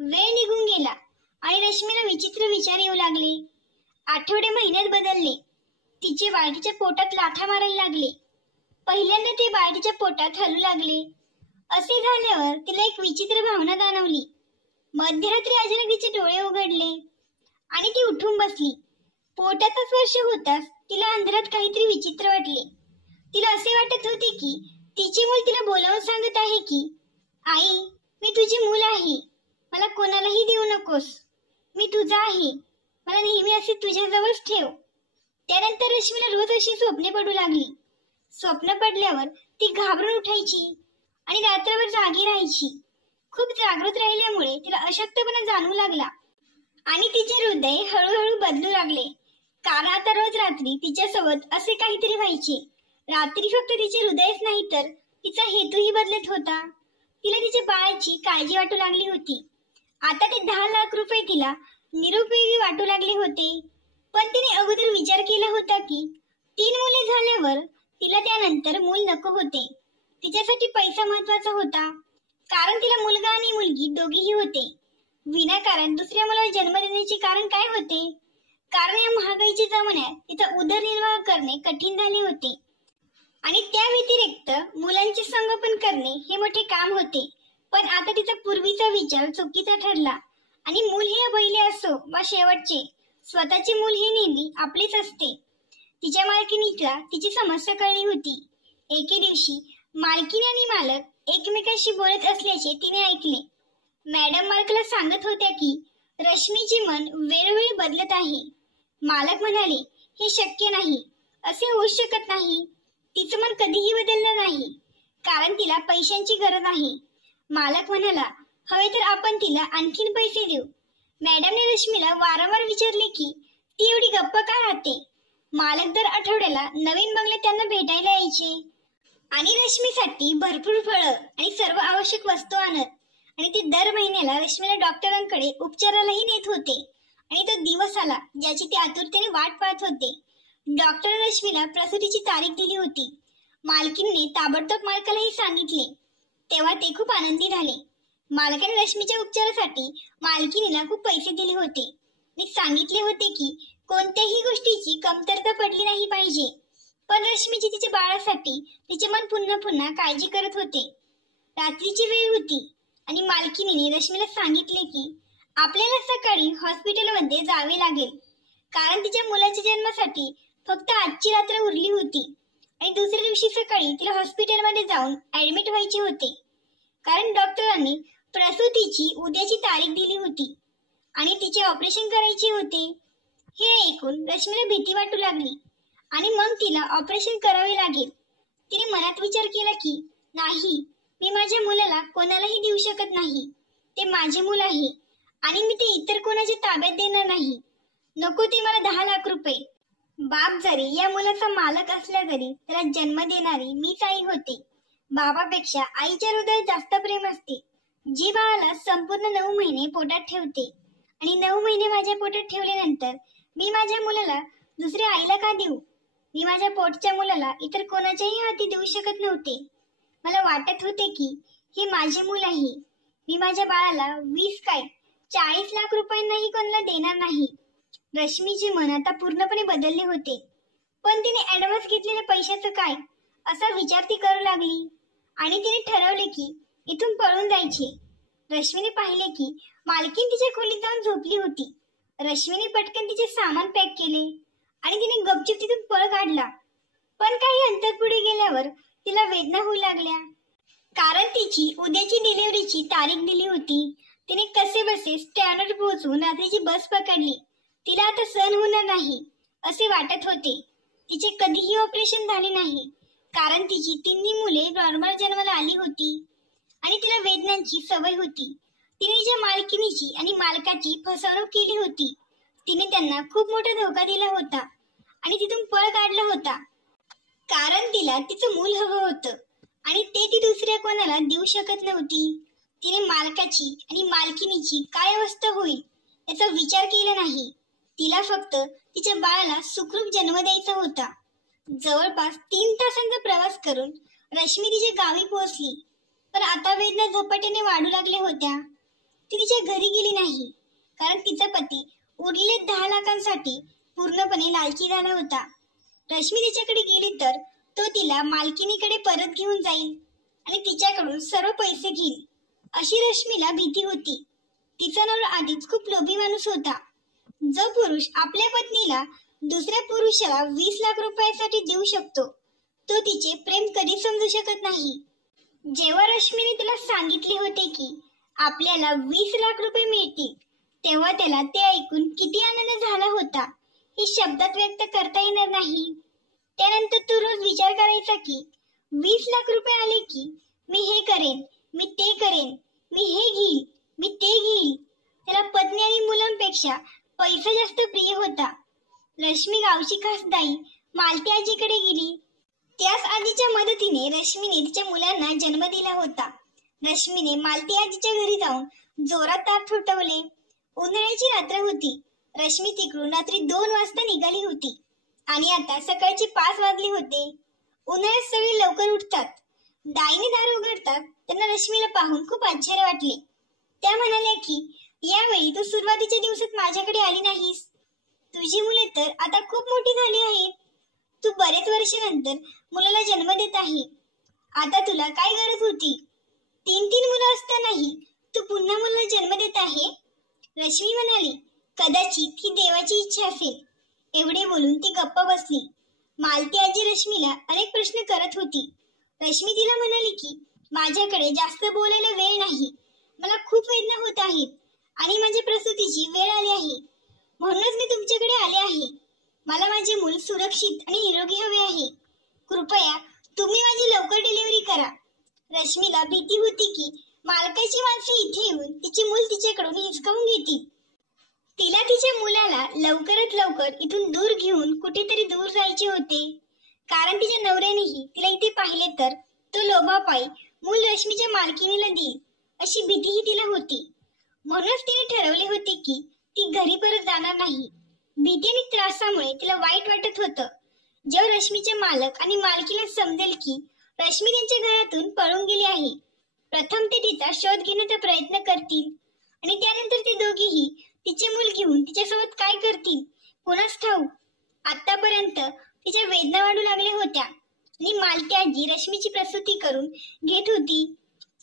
वेळ निघून गेला आणि रश्मीला विचित्र विचार येऊ लागले. आठवडे महिन्यात बदलले. तिचे बाळ तिच्या पोटात लाथा मारायला लागले. पहिल्यांदा ते बाळ तिच्या पोटात हलू लागले. असे झाल्यावर तिला एक विचित्र भावना जाणवली. मध्यरात्री अचानक तिचे डोळे उघडले आणि ती उठून बसली. पोटाचा स्पर्श होताच तिला अंधारात काहीतरी विचित्र वाटले. तिला असे वाटत होते की तिचे मूल तिला बोलावून सांगत आहे की, आई, मी तुझी मूल आहे. मला कोणालाही देऊ नकोस. मी तुझा आहे. मला नेहमी असे तुझ्याजवळच ठेव. त्यानंतर रश्मीला रोज अशी स्वप्ने पडू लागली. स्वप्न पडल्यावर ती घाबरून उठायची आणि रात्रभर जागी राहायची. खूप जागृत राहिल्यामुळे तिला अशक्तपणा जाणवू लागला आणि तिचे हृदय हळूहळू बदलू लागले. कारण आता रोज रात्री तिच्यासोबत असे काहीतरी व्हायचे. रात्री फक्त तिचे हृदयच नाही तर तिचा हेतूही बदलत होता. तिला तिच्या बाळाची काळजी वाटू लागली होती. आता ते 10 लाख रुपये तिला निरुपयोगी वाटू लागले होते. पण तिने अगोदर विचार केला होता की 3 मुले झाल्यावर तिला त्यानंतर मूल नको होते. तिच्यासाठी पैसा महत्वाचा होता. कारण तिला मुलगा आणि मुलगी दोघेही होते. विनाकारण दुसऱ्या मुलाला जन्म देण्याचे कारण काय होते? कारण या महागाईच्या जमान्यात तिचा उदरनिर्वाह करणे कठीण झाले होते आणि त्या व्यतिरिक्त मुलांचे संगोपन करणे हे मोठे काम होते. पण आता तिचा पूर्वीचा विचार चुकीचा ठरला आणि मूल हे पहिले असो वा शेवटचे, स्वतःचे मूल हे नेहमी आपलेच असते. तिच्या मालकिनीला तिची समस्या कळली होती. एके दिवशी मालकीण आणि मालक एकमेकांशी बोलत असल्याचे तिने ऐकले. मॅडम मालकाला सांगत होत्या की रश्मीचे मन वेळोवेळी बदलत आहे. मालक म्हणाले, हे शक्य नाही. असे होऊ शकत नाही. तिचं मन कधीही बदललं नाही. कारण तिला पैशांची गरज आहे. मालक म्हणाला, हवे तर आपण तिला आणखीन पैसे देऊ. मॅडमने रश्मीला वारंवार विचारले की ती एवढी गप्प का राहते. मालक दर आठवड्याला नवीन बंगल्यात त्यांना भेटायला यायचे आणि रश्मीसाठी भरपूर फळं आणि सर्व आवश्यक वस्तू आणत आणि ते दर महिन्याला रश्मीला डॉक्टरांकडे उपचारालाही नेत होते. आणि तो दिवस आला ज्याची ते आतुरतेने वाट पाहत होते. डॉक्टर रश्मीला प्रसूतीची तारीख दिली होती. मालकीने ताबडतोब मालकालाही सांगितले. तेव्हा ते खूप आनंदी झाले. मालकाने रश्मीच्या उपचारासाठी मालकीनीला खूप पैसे दिले होते. मी सांगितले होते की कोणत्याही गोष्टीची कमतरता पडली नाही पाहिजे. पण रश्मीची तिच्या बाळासाठी तिचे मन पुन्हा पुन्हा काळजी करत होते. रात्रीची वेळ होती आणि मालकीनीने रश्मीला सांगितले की आपल्याला सकाळी हॉस्पिटलमध्ये जावे लागेल. कारण तिच्या मुलाच्या जन्मासाठी फक्त आजची रात्र उरली होती आणि दुसऱ्या दिवशी सकाळी तिला हॉस्पिटलमध्ये जाऊन ऍडमिट व्हायचे होते. कारण डॉक्टरांनी प्रसूतीची उद्याची तारीख दिली होती आणि तिचे ऑपरेशन करायचे होते. हे ऐकून रश्मीला भीती वाटू लागली आणि मग तिला ऑपरेशन करावे लागेल. तिने मनात विचार केला की नाही, मी माझ्या मुलाला कोणालाही देऊ शकत नाही. ते माझे मूल आहे आणि मी ते इतर कोणाच्या ताब्यात देणार नाही. नको ते मला 10 लाख रुपये. बाप जरी या मुलाचा मालक असला तरी त्याला जन्म देणारी मीच आई होते. बाबापेक्षा आईच्या हृदयात जास्त प्रेम असते, जी बाळाला संपूर्ण 9 महिने पोटात ठेवते. आणि 9 महिने माझ्या पोटात ठेवल्यानंतर मी माझ्या मुलाला दुसऱ्या आईला का देऊ? मी माझ्या पोटच्या मुलाला इतर कोणाच्याही हाती देऊ शकत नव्हते. मला वाटत होते की हे माझे मूल आहे. मी माझ्या बाळाला 20 काय 40 लाख रुपयांनाही कोणाला देणार नाही. रश्मीचे मन आता पूर्णपणे बदलले होते. पण तिने ऍडव्हान्स घेतलेल्या पैशाचं काय असा विचार ती करू लागली आणि तिने ठरवले की इथून पळून जायचे. रश्मीने पाहिले की मालकीन तिच्या खोलीत जाऊन झोपली होती. रश्मीने पटकन तिचे सामान पॅक केले आणि तिने गपचूप तिथून पळ काढला. पण काही अंतर पुढे गेल्यावर तिला वेदना होऊ लागल्या. कारण तिची उद्याची डिलिव्हरीची तारीख दिली होती. तिने कसे बसे स्टँडवर पोहोचून रात्रीची बस पकडली. तिला आता सहन होणार नाही असे वाटत होते. तिचे कधीही ऑपरेशन झाले नाही कारण तिची 3 मुले नॉर्मल जन्माला आली होती आणि तिला वेदनांची सवय होती. तिने तिच्या मालकिनीची आणि मालकाची फसवणूक केली होती. तिने त्यांना खूप मोठा धोका दिला होता आणि तिथून पळ काढला होता, कारण तिला तिचं मूल हवं होतं आणि ते ती दुसऱ्या कोणाला देऊ शकत नव्हती. तिने मालकाची आणि मालकिनीची काय अवस्था होईल याचा विचार केला नाही. तिला फक्त तिच्या बाळाला सुखरूप जन्म द्यायचा होता. जवळपास 3 तासांचा प्रवास करून रश्मी तिच्या गावी पोहोचली. पण आता वेदना झपाट्याने वाढू लागल्या होत्या. ती तिच्या घरी गेली नाही, कारण तिचा पती उरलेले 10 लाखांसाठी पूर्णपणे लालची झाला होता. रश्मी तिच्याकडे गेली तर तो तिला मालकिनीकडे परत घेऊन जाईल आणि तिच्याकडून सर्व पैसे घेईल, अशी रश्मीला भीती होती. तिचा नवरा आधीच खूप लोभी माणूस होता. जो पुरुष आपल्या पत्नीला दुसऱ्या पुरुषाला 20 लाख रुपयासाठी देऊ शकतो, तो तिचे प्रेम कधी समजू शकत नाही. जेव्हा रश्मीने तिला सांगितले होते की आपल्याला 20 लाख रुपये मिळतील, तेव्हा त्याला ते ऐकून किती आनंद झाला होता हे शब्दात व्यक्त करता येणार नाही. त्यानंतर तो रोज विचार करायचा की 20 लाख रुपये आले की मी हे करेन, मी ते करेन, मी हे घेईल, मी ते घेईल. त्याला पत्नी आणि मुलांपेक्षा पैसा जास्त प्रिय होता. रश्मी गावची खास दाई मालती आजीकडे गेली. त्याच आजीच्या मदतीने रश्मीने तिच्या मुलांना जन्म दिला होता. रश्मीने मालती आजीच्या घरी जाऊन जोरात ताप फुटवले. उन्हाळ्याची रात्र होती. रश्मी तिकडून रात्री 2 वाजता निघाली होती आणि आता सकाळचे 5 वाजले होते. उन्हाळ्यात सगळे लवकर उठतात. दाईने दार उघडतात त्यांना रश्मीला पाहून खूप आश्चर्य वाटले. त्या म्हणाल्या की यावेळी तू सुरुवातीच्या दिवसात माझ्याकडे आली नाहीस. तुझी मुले तर आता खूप मोठी झाली आहेत. तू बरेच वर्षानंतर मुलाला जन्म देत आहे. आता तुला काय गरज होती? 3 मुलं असतानाही तू पुन्हा मुलाला जन्म देत आहे. रश्मी म्हणाली, कदाचित ही देवाची इच्छा असेल. एवढे बोलून ती गप्प बसली. मालती आजी रश्मीला अनेक प्रश्न करत होती. रश्मी तिला म्हणाली की माझ्याकडे जास्त बोलायला वेळ नाही. मला खूप वेदना होत आहेत आणि माझ्या प्रसूतीची वेळ आली आहे. म्हणूनच मी तुमच्याकडे आले आहे. मला माझे मूल सुरक्षित आणि निरोगी हवे आहे. कृपया तुम्ही माझी लवकर डिलिव्हरी करा. रश्मीला भीती होती की मालकाची माणसे इथे येऊन तिचे मूल तिच्याकडून हिसकावून घेतील. तिला तिच्या मुलाला लवकरात लवकर इथून दूर घेऊन कुठेतरी दूर जायचे होते, कारण तिच्या नवऱ्यानेही तिला इथे पाहिले तर तो लोभापायी मूल रश्मीच्या मालकिनीला देईल अशी भीतीही तिला होती. म्हणूनच तिने ठरवले होते की ती घरी परत जाणार नाही. भीती आणि त्रासामुळे तिला वाईट वाटत होतं. जेव्हा रश्मीचे मालक आणि मालकीला समजेल की रश्मी त्यांच्या घरातून पळून गेली आहे, प्रथम ते तिचा शोध घेण्याचा प्रयत्न करतील आणि त्यानंतर ते दोघेही तिचे मूल घेऊन तिच्यासोबत काय करतील कोणास ठाऊक. आतापर्यंत तिच्या वेदना वाढू लागल्या होत्या आणि मालती आजी रश्मीची प्रसूती करून घेत होती.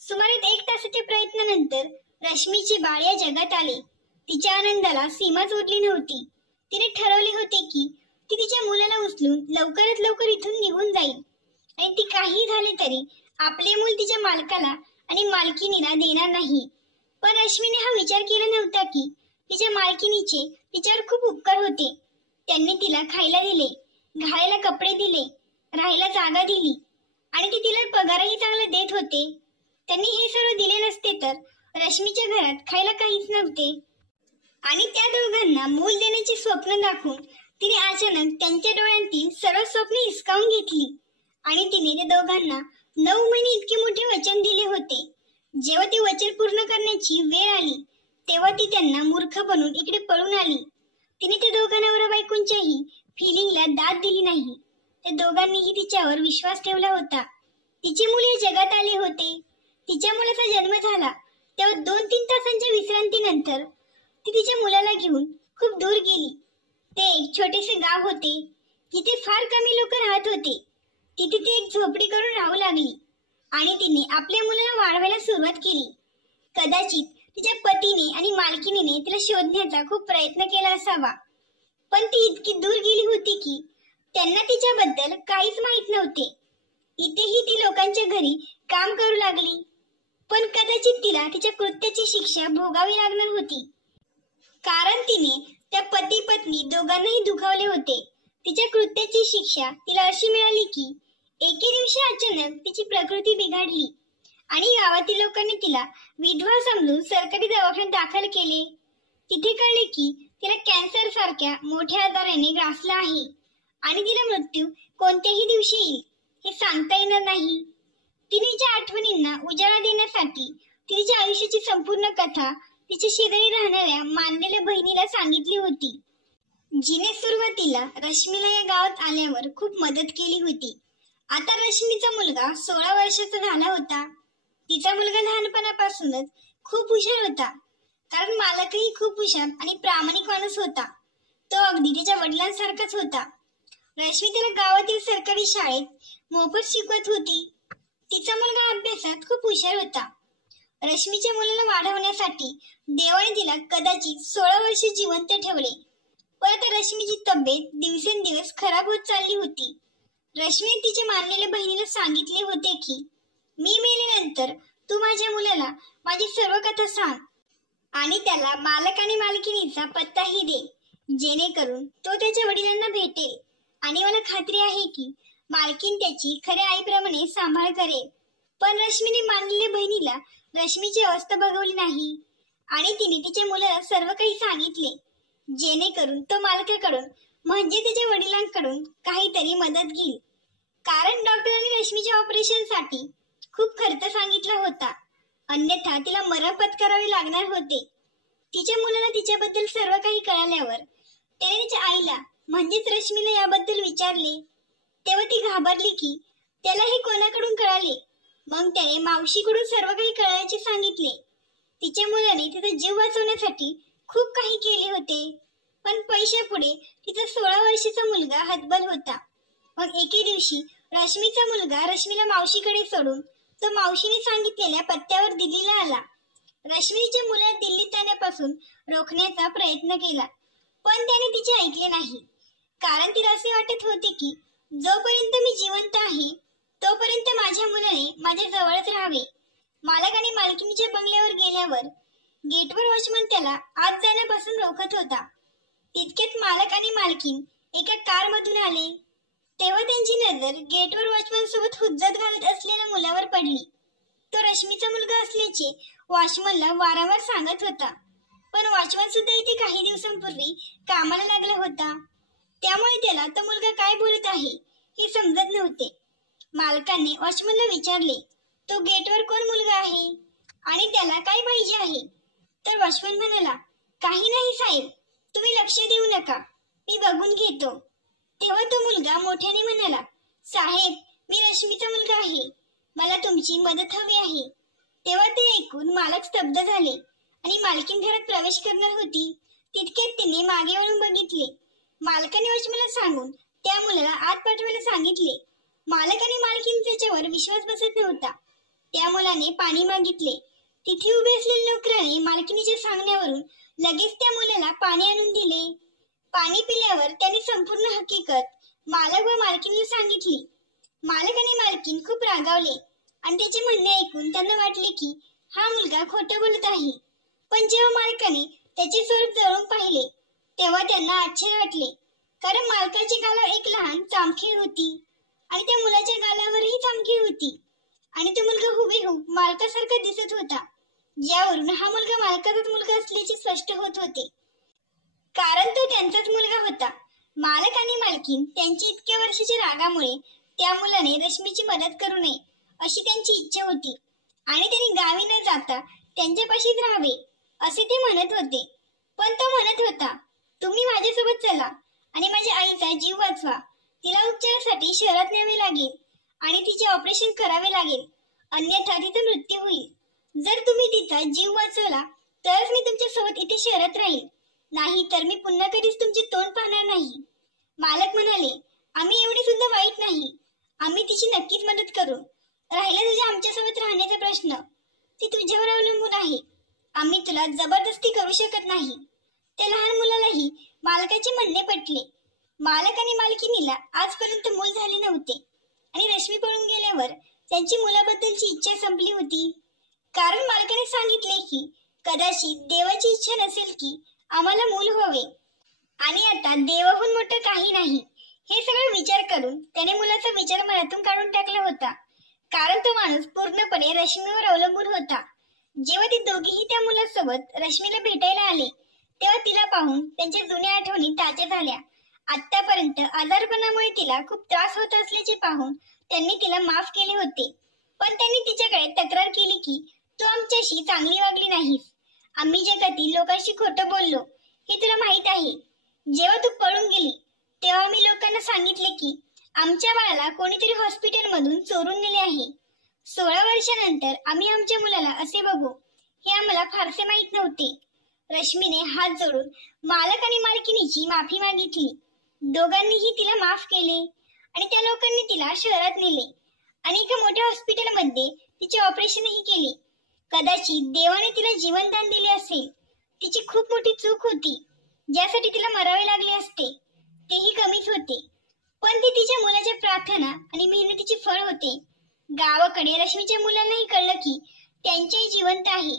सुमारे 1 तासाच्या प्रयत्नानंतर रश्मीचे बाळ या जगात आले. तिच्या आनंदाला सीमाच उरली नव्हती. तिने ठरवले होते की ती तिच्या मुलाला उचलून लवकरात लवकर इथून निघून जाईल आणि ती काही झाले तरी आपले मूल तिच्या मालकाला आणि मालकिनीला देणार नाही. पण रश्मीने हा विचार केला नव्हता की तिच्या मालकिनीचे तिच्यावर खूप उपकार होते. त्यांनी तिला खायला दिले, घालायला कपडे दिले, राहायला जागा दिली आणि ते तिला पगारही चांगला देत होते. त्यांनी हे सर्व दिले नसते तर रश्मीच्या घरात खायला काहीच नव्हते. आणि त्या दोघांना मूल देण्याचे स्वप्न दाखवून तिने अचानक त्यांच्या डोळ्यांतील सर्व स्वप्ने हिसकावून घेतली आणि तिने त्या दोघांना 9 महिने इतके मोठे वचन दिले होते. जेव्हा ते वचन पूर्ण करण्याची वेळ आली तेव्हा ती त्यांना मूर्ख बनून इकडे पळून आली. तिने त्या दोघा नवरा बायकोंच्याही फिलिंगला दाद दिली नाही. त्या दोघांनीही तिच्यावर विश्वास ठेवला होता. तिचे मूल या जगात आले होते. तिच्या मुलाचा जन्म झाला तेव्हा 2-3 तासांच्या विश्रांतीनंतर ती तिच्या मुलाला घेऊन खूप दूर गेली. ते एक छोटेसे गाव होते जिथे फार कमी लोक राहत होते. तिथे ती एक झोपडी करून राहू लागली आणि तिने आपल्या मुलाला वाढवायला सुरुवात केली. कदाचित तिच्या पतीने आणि मालकिनीने तिला शोधण्याचा खूप प्रयत्न केला असावा, पण ती इतकी दूर गेली होती की त्यांना तिच्याबद्दल काहीच माहित नव्हते. इथेही ती लोकांच्या घरी काम करू लागली, पण कदाचित तिला तिच्या कृत्याची शिक्षा भोगावी लागणार होती, कारण तिने त्या पती पत्नी दोघांनाही दुखावले होते. तिच्या कृत्याची शिक्षा तिला अशी मिळाली की एके दिवशी अचानक तिची प्रकृती बिघडली आणि गावातील लोकांनी तिला विधवा समजून सरकारी दवाखान्यात दाखल केले. तिथे कळले की तिला कॅन्सर सारख्या मोठ्या आजाराने ग्रासला आहे आणि तिला मृत्यू कोणत्याही दिवशी येईल हे सांगता येणार नाही. तिने तिच्या आठवणींना उजाळा देण्यासाठी तिच्या आयुष्याची संपूर्ण कथा तिच्या शेजारी राहणाऱ्या मानलेल्या बहिणीला सांगितली होती, जिने सुरुवातीला रश्मीला या गावात आल्यावर खूप मदत केली होती. आता रश्मीचा मुलगा 16 वर्षाचा झाला होता. तिचा मुलगा लहानपणापासूनच खूप हुशार होता, कारण मालकही खूप हुशार आणि प्रामाणिक माणूस होता. तो अगदी तिच्या वडिलांसारखाच होता. रश्मी तिला गावातील सरकारी शाळेत मोफत शिकवत होती. तिचा मुलगा अभ्यासात खूप हुशार होता. रश्मीच्या मुलाला वाढवण्यासाठी देवाने तिला कदाचित 16 वर्षे जिवंत ठेवले. पण आता रश्मीची तब्येत दिवसेंदिवस खराब होत चालली होती. रश्मीने तिच्या मानलेल्या बहिणीला सांगितले होते की मी मेल्यानंतर तू माझ्या मुलाला माझी सर्व कथा सांग आणि त्याला मालक आणि मालकिणीचा पत्ताही दे, जेणेकरून तो त्याच्या वडिलांना भेटेल. आणि मला खात्री आहे की मालकीण त्याची खऱ्या आईप्रमाणे सांभाळ करेल. पण रश्मीने मानलेल्या बहिणीला रश्मीची अवस्था बघवली नाही आणि तिने तिच्या मुलाला सर्व काही सांगितले, जेणेकरून तो मालकाकडून म्हणजे त्याच्या वडिलांकडून काहीतरी मदत घेईल. कारण डॉक्टरांनी रश्मीच्या ऑपरेशनसाठी खूप खर्च सांगितला होता, अन्यथा तिला मरण पत्करावे लागणार होते. तिच्या मुलाला तिच्याबद्दल सर्व काही कळाल्यावर त्याने तिच्या आईला म्हणजेच रश्मीला याबद्दल विचारले. तेव्हा ती घाबरली की त्याला हे कोणाकडून कळाले. मग त्याने मावशीकडून सर्व काही कळायचे सांगितले. तिच्या मुलाने तिचा जीव वाचवण्यासाठी खूप काही केले होते, पण पैशापुढे तिचा 16 वर्षाचा मुलगा हतबल होता. मग एके दिवशी रश्मीचा मुलगा रश्मीला मावशीकडे सोडून तो मावशीने सांगितलेल्या पत्त्यावर दिल्लीला आला. रश्मीच्या मुलाला दिल्लीत जाण्यापासून रोखण्याचा प्रयत्न केला, पण त्याने तिचे ऐकले नाही. कारण तिला असे वाटत होते की जोपर्यंत मी जिवंत आहे तोपर्यंत माझ्या मुलाने माझ्या जवळच राहावे. मालक आणि मालकिणीच्या बंगल्यावर गेल्यावर गेटवर वॉचमन त्याला आत जाण्यापासून रोखत होता. तितक्यात मालक आणि मालकीण एका कार मधून आले. तेव्हा त्यांची नजर गेटवर वॉचमन सोबत हुज्जत घालत असलेल्या मुलावर पडली. तो रश्मीचा मुलगा असल्याचे वॉचमनला वारंवार सांगत होता, पण वॉचमन सुद्धा इथे काही दिवसांपूर्वी कामाला लागला होता. त्यामुळे त्याला तो मुलगा काय बोलत आहे हे समजत नव्हते. मालकाने वॉचमनला विचारले, तो गेटवर कोण मुलगा आहे आणि त्याला काय पाहिजे आहे? तर वॉचमन म्हणाला, काही नाही साहेब, तुम्ही लक्ष देऊ नका, मी बघून घेतो. तेव्हा तो मुलगा मोठ्याने म्हणाला, साहेब, मी रश्मीचा मुलगा आहे, मला तुमची मदत हवी आहे. तेव्हा ते ऐकून मालक स्तब्ध झाले आणि मालकीण घरात प्रवेश करणार होती. तितक्यात तिने मागे वळून बघितले. मालकाने वॉचमनला सांगून त्या मुलाला आत पाठवायला सांगितले. मालक आणि मालकीण त्याच्यावर विश्वास बसत नव्हता. त्या मुलाने पाणी मागितले. तिथे उभे असलेल्या नोकराने मालकिणीच्या सांगण्यावरून लगेच त्या मुलाला पाणी आणून दिले. पाणी पिल्यावर त्याने संपूर्ण हकीकत मालक व मालकीणीला सांगितली. मालक आणि मालकीण खूप रागावले आणि त्याचे म्हणणे ऐकून त्यांना वाटले की हा मुलगा खोटं बोलत आहे. पण जेव्हा मालकाने त्याचे स्वरूप जवळून पाहिले तेव्हा त्यांना आश्चर्य वाटले, कारण मालकाच्या गालावर एक लहान चामखीळ होती आणि त्या मुलाच्या गालावरही चामखीळ होती आणि तो मुलगा हुबेहूब मालकासारखा दिसत होता, ज्यावरून हा मुलगा मालकाचाच मुलगा असल्याचे स्पष्ट होत होते, कारण तो त्यांचाच मुलगा होता. मालक आणि मालकीण त्यांची इतक्या वर्षाच्या रागामुळे त्या मुलाने रश्मीची मदत करू नये अशी त्यांची इच्छा होती आणि त्यांनी गावी न जाता त्यांच्यापाशीच राहावे असे ते म्हणत होते. पण तो म्हणत होता, तुम्ही माझ्यासोबत चला आणि माझ्या आईचा जीव वाचवा. तिला उपचारासाठी शहरात न्यावे लागेल आणि तिचे ऑपरेशन करावे लागेल, अन्यथा तिचा मृत्यू होईल. जर तुम्ही तिचा जीव वाचवला तरच मी तुमच्या सोबत इथे शहरात राहील, नाही तर मी पुन्हा कधीच तुमचे तोंड पाहणार नाही. मालक म्हणाले, आम्ही एवढे सुद्धा वाईट नाही, आम्ही तिची नक्कीच मदत करू. राहिला तुझ्या आमच्यासोबत राहण्याचा प्रश्न, ती तुझ्यावर अवलंबून आहे. आम्ही तुला जबरदस्ती करू शकत नाही. त्या लहान मुलालाही मालकाचे म्हणणे पटले. मालक आणि मालकिणीला आजपर्यंत मूल झाले नव्हते आणि रश्मी पळून गेल्यावर त्यांची मुलाबद्दलची इच्छा संपली होती. कारण मालकाने सांगितले की कदाचित देवाची इच्छा नसेल की आम्हाला मूल व्हावे आणि आता देवाहून मोठं काही नाही. हे सगळं विचार करून त्याने मुलाचा विचार मनातून काढून टाकला होता. कारण तो माणूस पूर्णपणे रश्मीवर अवलंबून होता. जेव्हा ती दोघेही त्या मुलासोबत रश्मीला भेटायला आले तेव्हा तिला पाहून त्यांच्या जुन्या आठवणी ताज्या झाल्या. आतापर्यंत आजारपणामुळे तिला खूप त्रास होत असल्याचे पाहून त्यांनी तिला माफ केले होते, पण त्यांनी तिच्याकडे तक्रार केली की तू आमच्याशी चांगली वागली नाहीस. आम्ही जगातील लोकांशी खोटं बोललो हे तुला माहित आहे. जेव्हा तू पळून गेली तेव्हा मी लोकांना सांगितले की आमच्या बाळाला कोणीतरी हॉस्पिटलमधून चोरून नेले आहे. 16 वर्षानंतर आम्ही आमच्या मुलाला असे बघू हे आम्हाला फारसे माहित नव्हते. रश्मीने हात जोडून मालक आणि मालकिणीची माफी मागितली. दोघांनीही तिला माफ केले आणि त्या लोकांनी तिला शहरात नेले आणि एका मोठ्या हॉस्पिटलमध्ये तिचे ऑपरेशनही केले. कदाचित देवाने तिला जीवनदान दिले असेल. तिची खूप मोठी चूक होती, ज्यासाठी तिला मरावे लागले असते तेही कमीच होते, पण ते तिच्या मुलाच्या प्रार्थना आणि मेहनतीचे फळ होते. गावाकडे रश्मीच्या मुलांनाही कळलं की त्यांचेही जिवंत आहे.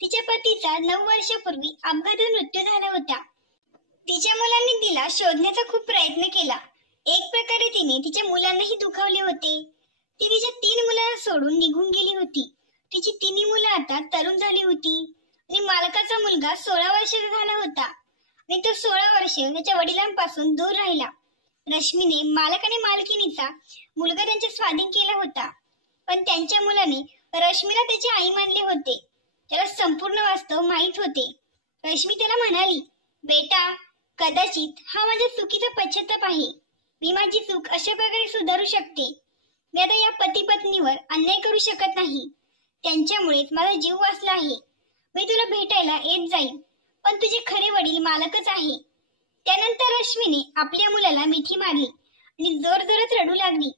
तिच्या पतीचा 9 वर्षापूर्वी अपघातात मृत्यू झाला होता. तिच्या मुलांनी तिला शोधण्याचा खूप प्रयत्न केला. एक प्रकारे तिने तिच्या मुलांनाही दुखावले होते. ती तिच्या 3 मुलांना सोडून निघून गेली होती. तिची 3 मुलं आता तरुण झाली होती आणि मालकाचा मुलगा 16 वर्षाचा झाला होता आणि तो 16 वर्ष त्याच्या वडिलांपासून दूर राहिला. रश्मीने मालक आणि मालकिणीचा मुलगा त्यांच्या स्वाधीन केला होता, पण त्यांच्या मुलाने रश्मीला त्याची आई मानले होते. त्याला संपूर्ण वास्तव माहित होते. रश्मी त्याला म्हणाली, बेटा, कदाचित हा माझ्या चुकीचा पश्चाताप आहे. मी माझी चूक अशा प्रकारे सुधारू शकते. मी आता या पती पत्नीवर अन्याय करू शकत नाही. त्यांच्यामुळेच माझा जीव वाचला आहे. मी तुला भेटायला येत जाईल, पण तुझे खरे वडील मालकच आहे. त्यानंतर रश्मीने आपल्या मुलाला मिठी मारली आणि जोरजोरात रडू लागली.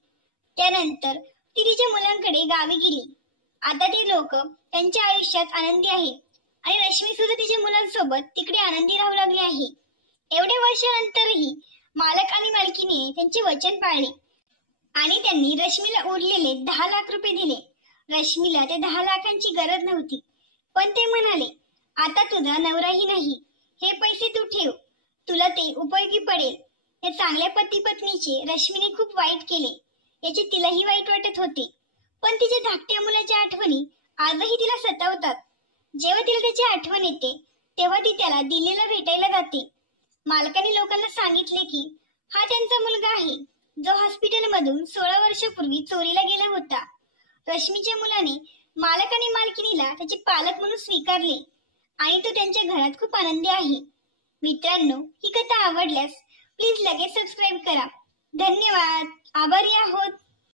त्यानंतर ती तिच्या मुलांकडे गावी गेली. आता ते लोक त्यांच्या आयुष्यात आनंदी आहेत आणि रश्मी सुद्धा तिच्या मुलांसोबत तिकडे आनंदी राहू लागली आहे. एवढ्या वर्षानंतरही मालक आणि मालकीने त्यांचे वचन पाळले आणि त्यांनी रश्मीला उरलेले 10 लाख रुपये दिले. रश्मीला त्या 10 लाखांची गरज नव्हती, पण ते म्हणाले, आता तुझा नवराही नाही, हे पैसे तू ठेव, तुला ते उपयोगी पडेल. या चांगल्या पती पत्नीचे रश्मीने खूप वाईट केले याचे तिलाही वाईट वाटत होते, पण तिच्या धाकट्या मुलाच्या आठवणी आजही तिला सतावतात. जेव्हा तिला त्याची आठवण येते तेव्हा ती त्याला दिल्लीला भेटायला जाते. मालकाने लोकांना सांगितले की हा त्यांचा मुलगा आहे, जो हॉस्पिटलमधून 16 वर्षापूर्वी चोरीला गेला होता. रश्मीच्या मुलाने मालक आणि मालकिणीला त्याचे पालक म्हणून स्वीकारले आणि तो त्यांच्या घरात खूप आनंदी आहे. मित्रांनो, ही कथा आवडल्यास प्लीज लगेच सबस्क्राईब करा. धन्यवाद. आभारी आहोत.